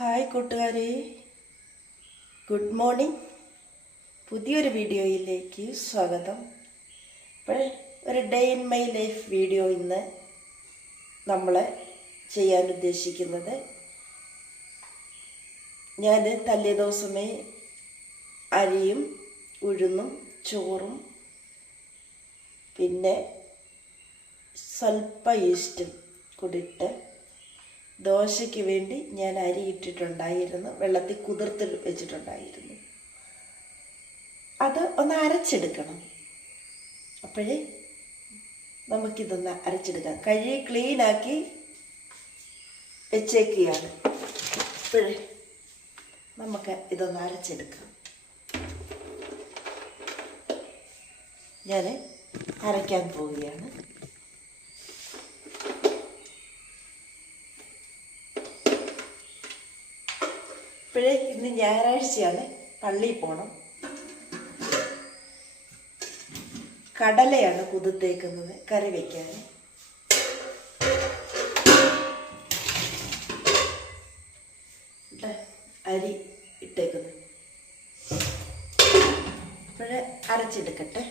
Hi കൂട്ടുകാരെ, good morning. പുതിയൊരു വീഡിയോയിലേക്ക് സ്വാഗതം. അപ്പോൾ ഒരു day in my life video ഇന്ന് നമ്മൾ ചെയ്യാൻ ഉദ്ദേശിക്കുന്നത്, ഞാൻ തലേ ദിവസമേ അരിയും ഉഴുന്നും ചോറും പിന്നെ സ്വല്പം ഈസ്റ്റും കൂടിയിട്ട് ദോശയ്ക്ക് വേണ്ടി ഞാൻ അരി ഇട്ടിട്ടുണ്ടായിരുന്നു, വെള്ളത്തിൽ കുതിർത്ത് വെച്ചിട്ടുണ്ടായിരുന്നു. അത് ഒന്ന് അരച്ചെടുക്കണം. അപ്പോഴേ നമുക്കിതൊന്ന് അരച്ചെടുക്കാം. കഴുകി ക്ലീനാക്കി വെച്ചേക്കുകയാണ്. അപ്പോഴേ നമുക്ക് ഇതൊന്ന് അരച്ചെടുക്കാം. ഞാൻ അരയ്ക്കാൻ പോവുകയാണ്. ഇപ്പോഴേ ഇന്ന് ഞായറാഴ്ചയാണ്, പള്ളിയിൽ പോകണം. കടലയാണ് കുതിർത്തേക്കുന്നത് കറി വയ്ക്കാൻ. അരി ഇട്ടേക്കുന്നു. ഇപ്പോഴേ അരച്ചെടുക്കട്ടെ.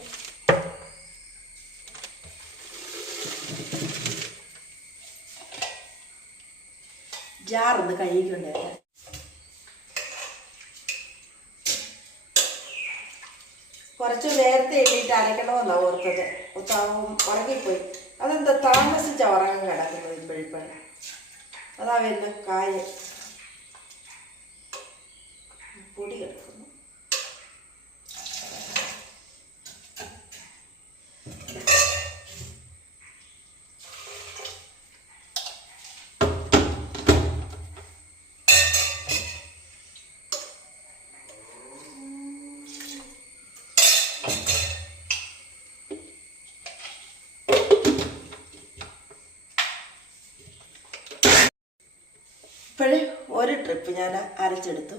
ജാറൊന്ന് കഴുകിക്കൊണ്ടേ. കുറച്ച് നേരത്തെ എണ്ണീട്ട് അരയ്ക്കണമെന്നാണ് ഓർത്തത്. ഉറങ്ങിപ്പോയി. അതെന്താ താമസിച്ച ഉറങ്ങാൻ കിടക്കുന്നത് ഇപ്പോഴിപ്പോഴും. അതാ വരുന്ന കാര്യം. പൊടി കിടക്കുന്നു. ഇപ്പോഴേ ഒരു ട്രിപ്പ് ഞാൻ അരച്ചെടുത്തു.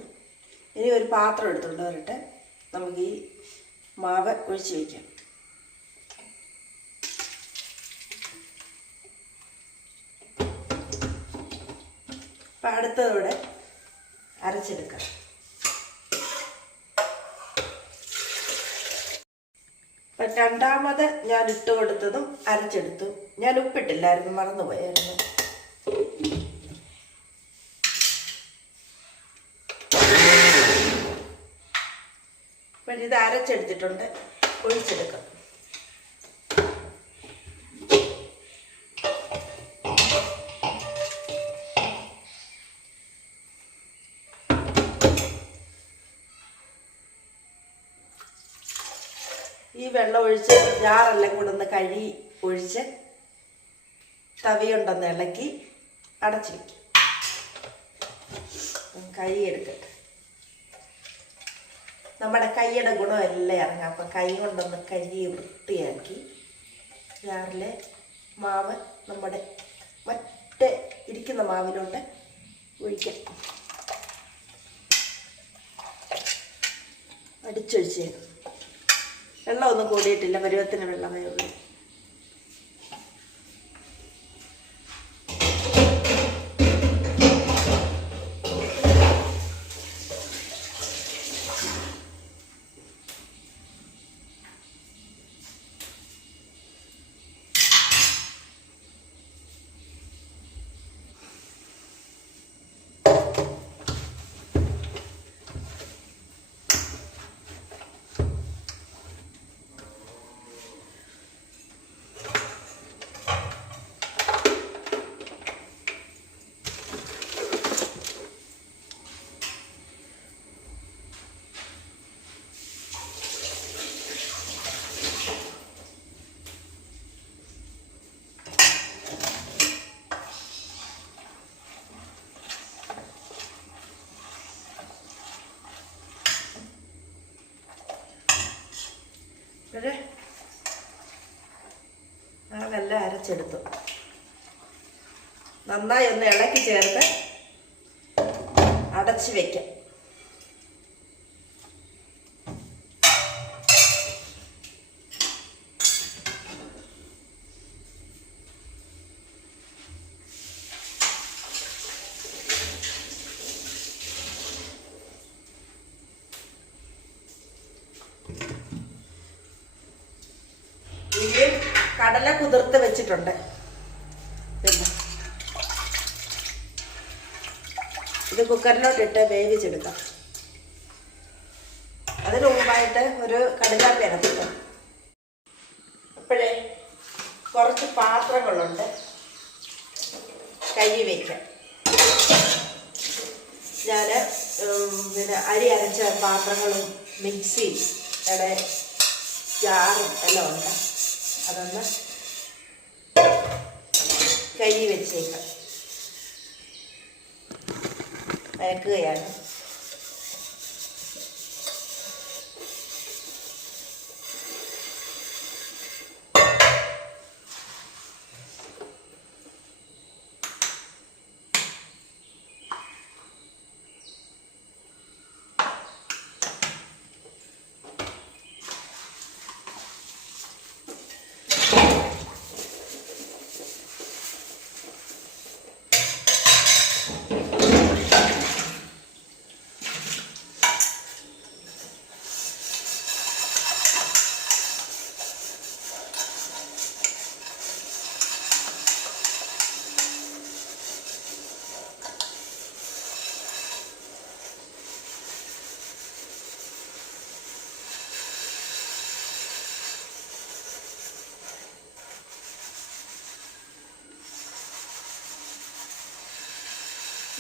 ഇനി ഒരു പാത്രം എടുത്തുകൊണ്ട് വരട്ടെ. നമുക്ക് ഈ മാവ് ഒഴിച്ച് വയ്ക്കാം. അപ്പം അടുത്തതോടെ അരച്ചെടുക്കാം. അപ്പം രണ്ടാമത് ഞാൻ ഇട്ട് കൊടുത്തതും അരച്ചെടുത്തു. ഞാൻ ഉപ്പിട്ടില്ലായിരുന്നു, മറന്നുപോയായിരുന്നു. അപ്പോൾ ഇത് അരച്ചെടുത്തിട്ടുണ്ട്, ഒഴിച്ചെടുക്കാം. ഈ വെള്ളം ഒഴിച്ച് ജാറെല്ലാം കൂടെ ഒന്ന് കഴുകി ഒഴിച്ച് തവിയുണ്ടെന്ന് ഇളക്കി അടച്ചു വയ്ക്കും. കഴുകിയെടുക്കട്ടെ. നമ്മുടെ കൈയുടെ ഗുണം എല്ലാം ഇറങ്ങാം. അപ്പം കൈ കൊണ്ടൊന്ന് കഴുകി വൃത്തിയാക്കി ജാറിലെ മാവ് നമ്മുടെ മറ്റേ ഇരിക്കുന്ന മാവിലോട്ട് ഒഴിക്കാം. അടിച്ചൊഴിച്ചേക്കും. വെള്ളമൊന്നും കൂടിയിട്ടില്ല, പരുവത്തിന് വെള്ളമേ ഉള്ളൂ. അതെല്ലാം അരച്ചെടുത്തു. നന്നായി ഒന്ന് ഇളക്കി ചേർത്ത് അടച്ച് വയ്ക്കാം. കടല കുതിർത്ത് വെച്ചിട്ടുണ്ട്. ഇത് കുക്കറിലോട്ടിട്ട് വേവിച്ചെടുക്കാം. അതിന് മുമ്പായിട്ട് ഒരു കടുകാപ്പി അരച്ചിട്ടുണ്ട്. അപ്പോഴേ കുറച്ച് പാത്രങ്ങളുണ്ട് കഴുകി വയ്ക്കാം. ഞാൻ പിന്നെ അരി അരച്ച പാത്രങ്ങളും മിക്സിയുടെ ജാറും എല്ലാം ഉണ്ട്. അതൊന്ന് കഴുകി വെച്ചേക്കാം. അയക്കുകയാണ്.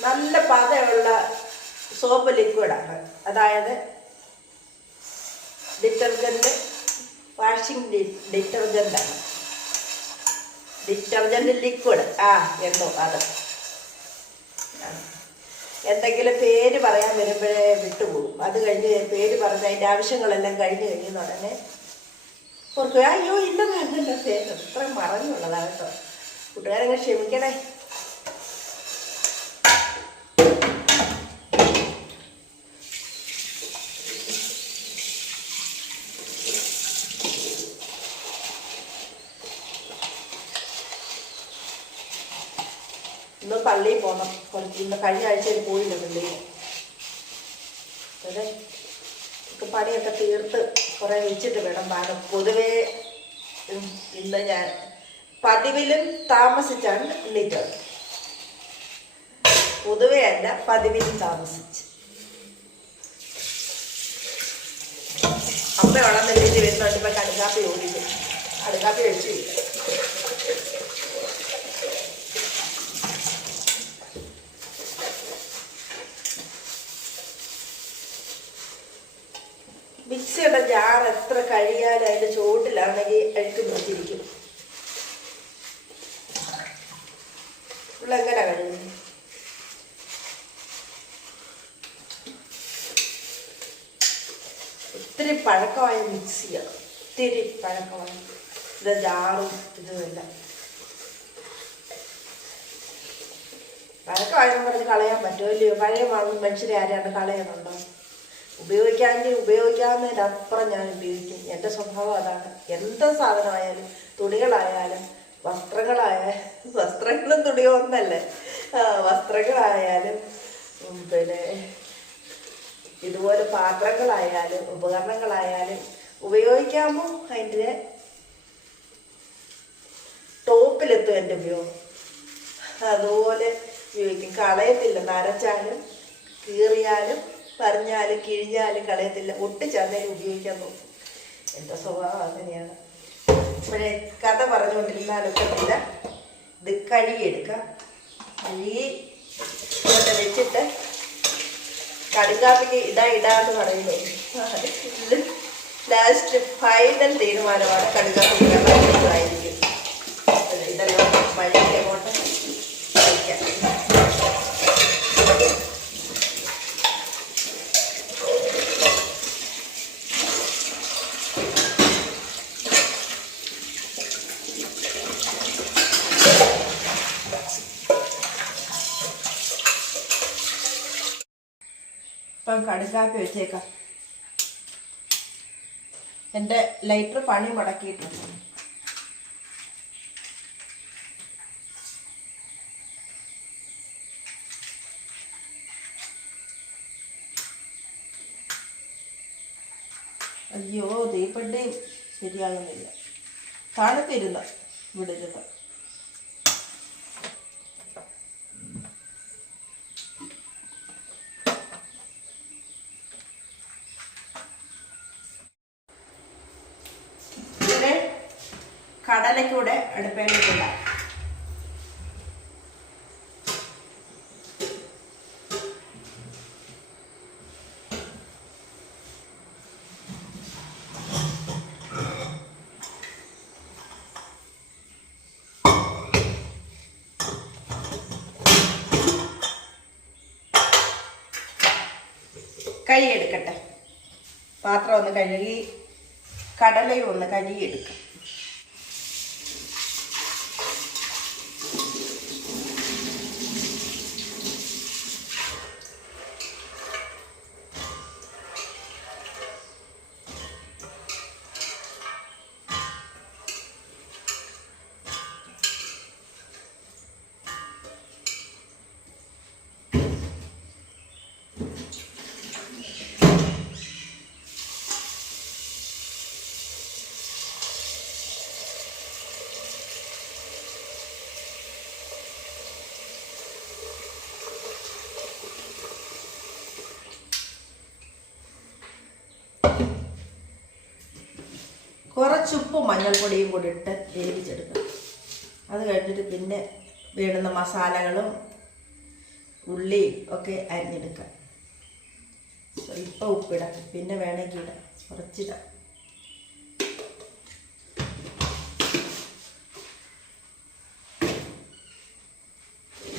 നല്ല പതയുള്ള സോപ്പ് ലിക്വിഡാണ്. അതായത് ഡിറ്റർജൻറ്റ്, വാഷിംഗ് ഡിറ്റർജൻ്റാണ്. ഡിറ്റർജൻറ്റ് ലിക്വിഡ് എന്തോ അത്. എന്തെങ്കിലും പേര് പറയാൻ വരുമ്പോഴേ വിട്ടുപോകും. അത് കഴിഞ്ഞ് പേര് പറഞ്ഞ് അതിൻ്റെ ആവശ്യങ്ങളെല്ലാം കഴിഞ്ഞ് കഴിയുന്ന ഉടനെ ഓർക്കുക, അയ്യോ ഇല്ലെന്നല്ല പേര് ഇത്രയും മറന്നുള്ളതാണ് കേട്ടോ. കൂട്ടുകാരങ്ങ് ക്ഷമിക്കണേ. ഇന്ന് പള്ളിയിൽ പോകണം. ഇന്ന് കഴിഞ്ഞ ആഴ്ചയിൽ പോയില്ല പള്ളിയിൽ. അതെ, പണിയൊക്കെ തീർത്ത് കുറേ വെച്ചിട്ട് വേണം പാടും. പൊതുവേ ഇന്ന് ഞാൻ പതിവിലും താമസിച്ചാണ് എണീറ്റത്. പൊതുവേ അല്ല, പതിവിലും താമസിച്ച്. അമ്മ വളർന്നെഴുതി വരുന്നുണ്ട്. ഇപ്പം കടുകാപ്പി ഓടിക്കും. കടുകാപ്പി വെച്ച് മിക്സിയുടെ ജാർ എത്ര കഴിയാലും അതിൻ്റെ ചുവട്ടിലാണെങ്കിൽ അഴുക്ക് പിടിച്ചിരിക്കും. എങ്ങനെ കഴിയും? ഒത്തിരി പഴക്കമായ മിക്സിയാണ്. ഒത്തിരി പഴക്കമായ ഇത് ജാറും ഇതുമല്ല. പഴക്കമായെന്ന് പറഞ്ഞ് കളയാൻ പറ്റുമല്ലയോ? പഴയ മനുഷ്യരെ ആരാണ് കളയുന്നുണ്ടോ? ഉപയോഗിക്കാവുന്നതിൻ്റെ അപ്പുറം ഞാൻ ഉപയോഗിക്കും. എൻ്റെ സ്വഭാവം അതാണ്. എന്ത് സാധനമായാലും, തുണികളായാലും വസ്ത്രങ്ങളും തുണിയോ ഒന്നല്ലേ, വസ്ത്രങ്ങളായാലും പിന്നെ ഇതുപോലെ പാത്രങ്ങളായാലും ഉപകരണങ്ങളായാലും ഉപയോഗിക്കാമോ അതിൻ്റെ ടോപ്പിലെത്തും എൻ്റെ ഉപയോഗം. അതുപോലെ ഉപയോഗിക്കും. കളയത്തില്ല. നരച്ചാലും കീറിയാലും പറഞ്ഞാലും കിഴിഞ്ഞാലും കളയത്തില്ല. ഒട്ടിച്ചേർന്നേലും ഉപയോഗിക്കാൻ നോക്കും. എൻ്റെ സ്വഭാവം അങ്ങനെയാണ്. ഇപ്പോഴേ കഥ പറഞ്ഞുകൊണ്ടിരുന്നാലൊക്കത്തില്ല. ഇത് കഴുകിയെടുക്കാം. കഴുകി ഇവിടെ വെച്ചിട്ട് കടുകാപ്പിക്ക് ഇടാന്ന് പറയുന്നത് ലാസ്റ്റ് ഫൈനൽ തീരുമാനമാണ്. കടുകാപ്പി ഇടായിരിക്കും. ഇതെല്ലാം മഴയ്ക്ക് അങ്ങോട്ട് കഴിക്കാം. ഇപ്പം കടുകാപ്പി വെച്ചേക്കാം. എൻ്റെ ലൈറ്റർ പണി മുടക്കിയിട്ടുണ്ട്. അയ്യോ, തീപ്പെട്ടി ശരിയാകുന്നില്ല. തണുത്തിരുന്ന വിടരുത്. ഇതിന് കടലക്കൂടെ അടുപ്പേലിട്ടില്ല. കഴുകിയെടുക്കട്ടെ. പാത്രം ഒന്ന് കഴുകി കടലയും ഒന്ന് കഴുകിയെടുക്കാം. കുറച്ചുപ്പും മഞ്ഞൾപ്പൊടിയും കൂടി ഇട്ട് വേവിച്ചെടുക്കുക. അത് കഴിഞ്ഞിട്ട് പിന്നെ വേണ്ടുന്ന മസാലകളും ഉള്ളിയും ഒക്കെ അരിഞ്ഞെടുക്കുക. ഇപ്പം ഉപ്പിടാം, പിന്നെ വേണമെങ്കിൽ ഇടാം, കുറച്ചിടാം.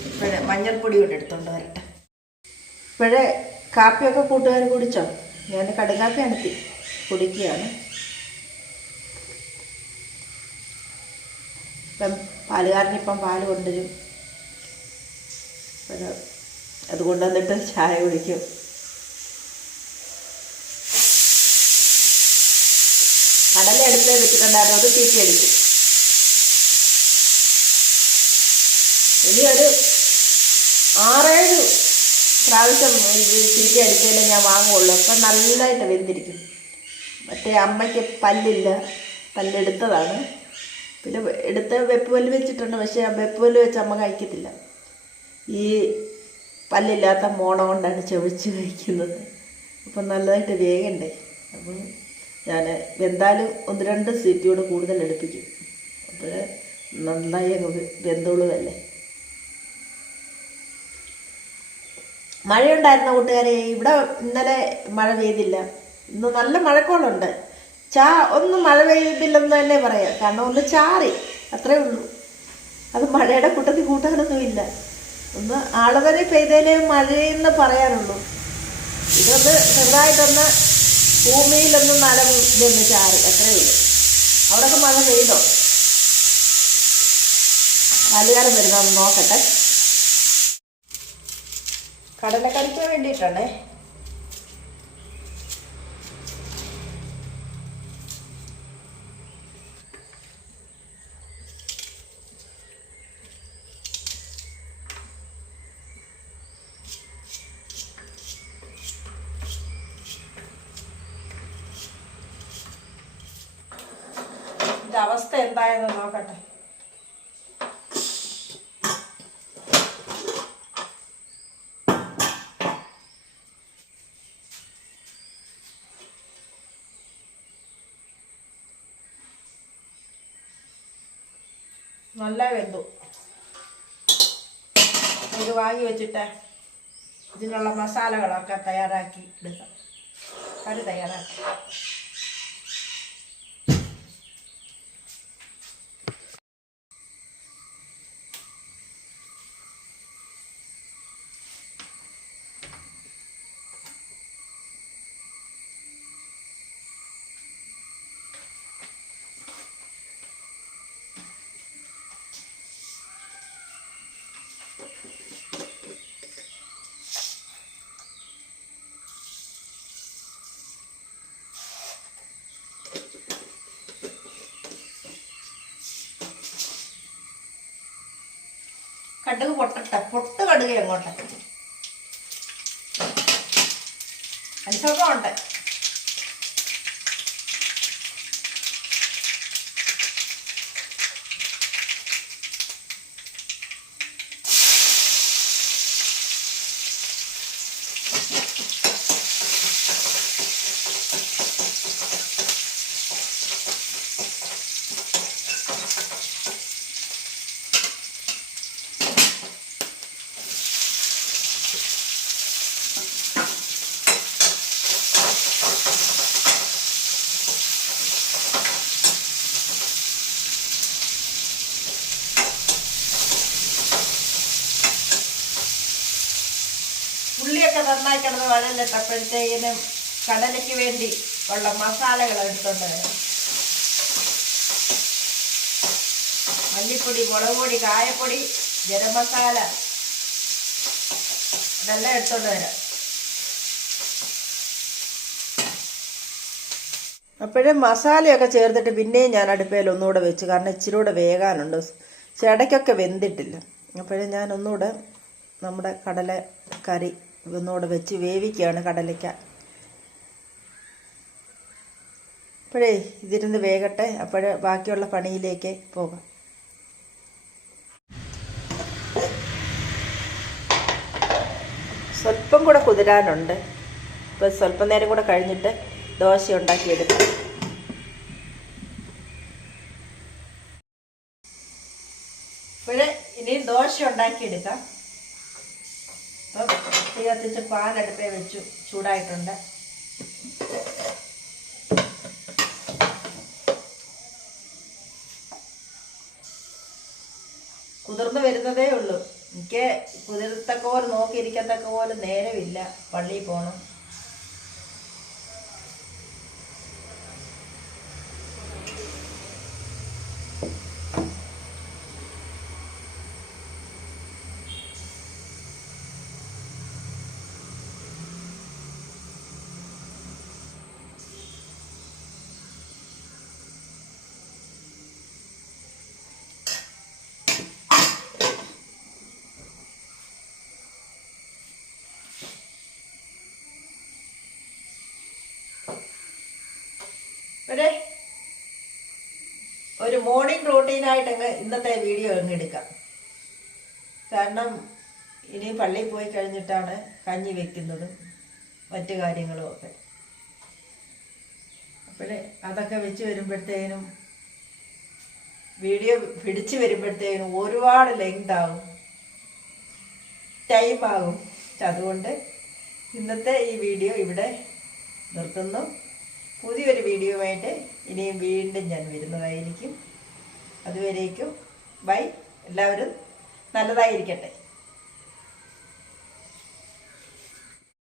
ഇപ്പോഴേ മഞ്ഞൾപ്പൊടി കൊണ്ട് എടുത്തോണ്ട് വരട്ടെ. ഇപ്പോഴേ കാപ്പിയൊക്കെ കൂട്ടുകാർ കുടിച്ചോ? ഞാൻ കടുകാപ്പി അനത്തി കുടിക്കുകയാണ്. ഇപ്പം പാലുകാരനിപ്പം പാല് കൊണ്ടുവരും. അത് കൊണ്ടുവന്നിട്ട് ചായ കുടിക്കും. കടല അടുത്ത് വെച്ചിട്ടുണ്ടായിരുന്നു, അത് ചീറ്റി അടിക്കും. ഇനി ഒരു 6-7 പ്രാവശ്യം ചീറ്റി അടിച്ചാലേ ഞാൻ വാങ്ങുള്ളൂ. അപ്പം നല്ലതായിട്ട് വെന്തിരിക്കും. മറ്റേ അമ്മയ്ക്ക് പല്ലില്ല, പല്ലെടുത്തതാണ്. പിന്നെ എടുത്ത് വെപ്പുപല്ല് വെച്ചിട്ടുണ്ട്. പക്ഷേ ആ വെപ്പുപല്ല് വെച്ച് അമ്മ കഴിക്കത്തില്ല. ഈ പല്ലില്ലാത്ത മോണ കൊണ്ടാണ് ചൊഴിച്ച് കഴിക്കുന്നത്. അപ്പം നല്ലതായിട്ട് വേഗണ്ടേ. അപ്പം ഞാൻ എന്തായാലും 1-2 സീറ്റിയോട് കൂടുതൽ എടുപ്പിക്കും. അപ്പോൾ നന്നായി അങ്ങ് വെന്തോളുമല്ലേ. മഴയുണ്ടായിരുന്ന കൂട്ടുകാരെ, ഇവിടെ ഇന്നലെ മഴ പെയ്തില്ല. ഇന്ന് നല്ല മഴക്കോളുണ്ട്. ഒന്നും മഴ പെയ്തില്ലെന്ന് തന്നെ പറയാം. കാരണം ഒന്ന് ചാറി, അത്രേ ഉള്ളൂ. അത് മഴയുടെ കൂട്ടത്തിൽ കൂട്ടാനൊന്നുമില്ല. ഒന്ന് ആളുകളെ പെയ്തേലേ മഴയെന്ന് പറയാനുള്ളൂ. ഇതൊന്ന് ചെറുതായിട്ടൊന്ന് ഭൂമിയിലൊന്ന് ഇതൊന്ന് ചാറി, അത്രേ ഉള്ളൂ. അവിടെയൊക്കെ മഴ പെയ്തോ? പാലുകാരൻ വരുന്നതെന്ന് നോക്കട്ടെ. കടലക്കറിക്ക് വേണ്ടിയിട്ടാണേ. അവസ്ഥ എന്തായെന്ന് നോക്കട്ടെ. നല്ല വെന്തു. ഇത് വാങ്ങി വെച്ചിട്ട് ഇതിനുള്ള മസാലകളൊക്കെ തയ്യാറാക്കി എടുക്കാം. കറി തയ്യാറാക്കി കടുക് പൊട്ടട്ടെ. പൊട്ട് കടുക് അങ്ങോട്ടെ അനുസരണമുണ്ട്. ഉള്ളിയൊക്കെ നന്നായി കിടന്ന് വഴലിട്ടപ്പോഴത്തേക്കിനും കടലയ്ക്ക് വേണ്ടി ഉള്ള മസാലകൾ എടുത്തോണ്ട് വരാം. മല്ലിപ്പൊടി, മുളക് പൊടി, കായപ്പൊടി, ഗരം മസാല ഇതെല്ലാം എടുത്തോണ്ട് വരാം. അപ്പോഴേ മസാലയൊക്കെ ചേർത്തിട്ട് പിന്നെയും ഞാൻ അടുപ്പയിൽ ഒന്നുകൂടെ വെച്ചു, കാരണം ഇച്ചിരി കൂടെ വേകാനുണ്ട്. ഇടയ്ക്കൊക്കെ വെന്തിട്ടില്ല. അപ്പോഴേ ഞാൻ ഒന്നുകൂടെ നമ്മുടെ കടല കറി ഒന്നുകൂടെ വെച്ച് വേവിക്കുകയാണ് കടലയ്ക്ക. അപ്പോഴേ ഇതിരുന്ന് വേകട്ടെ. അപ്പോഴേ ബാക്കിയുള്ള പണിയിലേക്ക് പോകാം. സ്വല്പം കൂടെ കുതിരാനുണ്ട്. ഇപ്പോൾ സ്വല്പം നേരം കൂടെ കഴിഞ്ഞിട്ട് ദോശ ഉണ്ടാക്കിയെടുക്കാം. ഇപ്പോഴേ ഇനിയും ദോശ ഉണ്ടാക്കിയെടുക്കാം. അപ്പം തീ കത്തിച്ച് പാൻ അടുപ്പേ വെച്ചു, ചൂടായിട്ടുണ്ട്. കുതിർന്ന് വരുന്നതേ ഉള്ളൂ. എനിക്ക് കുതിർത്തക്ക പോലെ നോക്കിയിരിക്കത്തക്ക പോലെ നേരമില്ല, പള്ളിയിൽ പോകണം. ഇവിടെ ഒരു മോർണിംഗ് റൂട്ടീനായിട്ട് ഇന്നത്തെ വീഡിയോ എടുക്കാം. കാരണം ഇനി പള്ളിയിൽ പോയി കഴിഞ്ഞിട്ടാണ് കഞ്ഞി വെക്കുന്നതും മറ്റു കാര്യങ്ങളും ഒക്കെ. അപ്പോഴേ അതൊക്കെ വെച്ച് വരുമ്പോഴത്തേനും വീഡിയോ പിടിച്ച് വരുമ്പോഴത്തേനും ഒരുപാട് ലെങ്ത് ആവും, ടൈമാകും. അതുകൊണ്ട് ഇന്നത്തെ ഈ വീഡിയോ ഇവിടെ നിർത്തുന്നു. പുതിയൊരു വീഡിയോയുമായിട്ട് ഇനിയും വീണ്ടും ഞാൻ വരുന്നതായിരിക്കും. അതുവരേക്കും ബൈ. എല്ലാവരും നല്ലതായിരിക്കട്ടെ.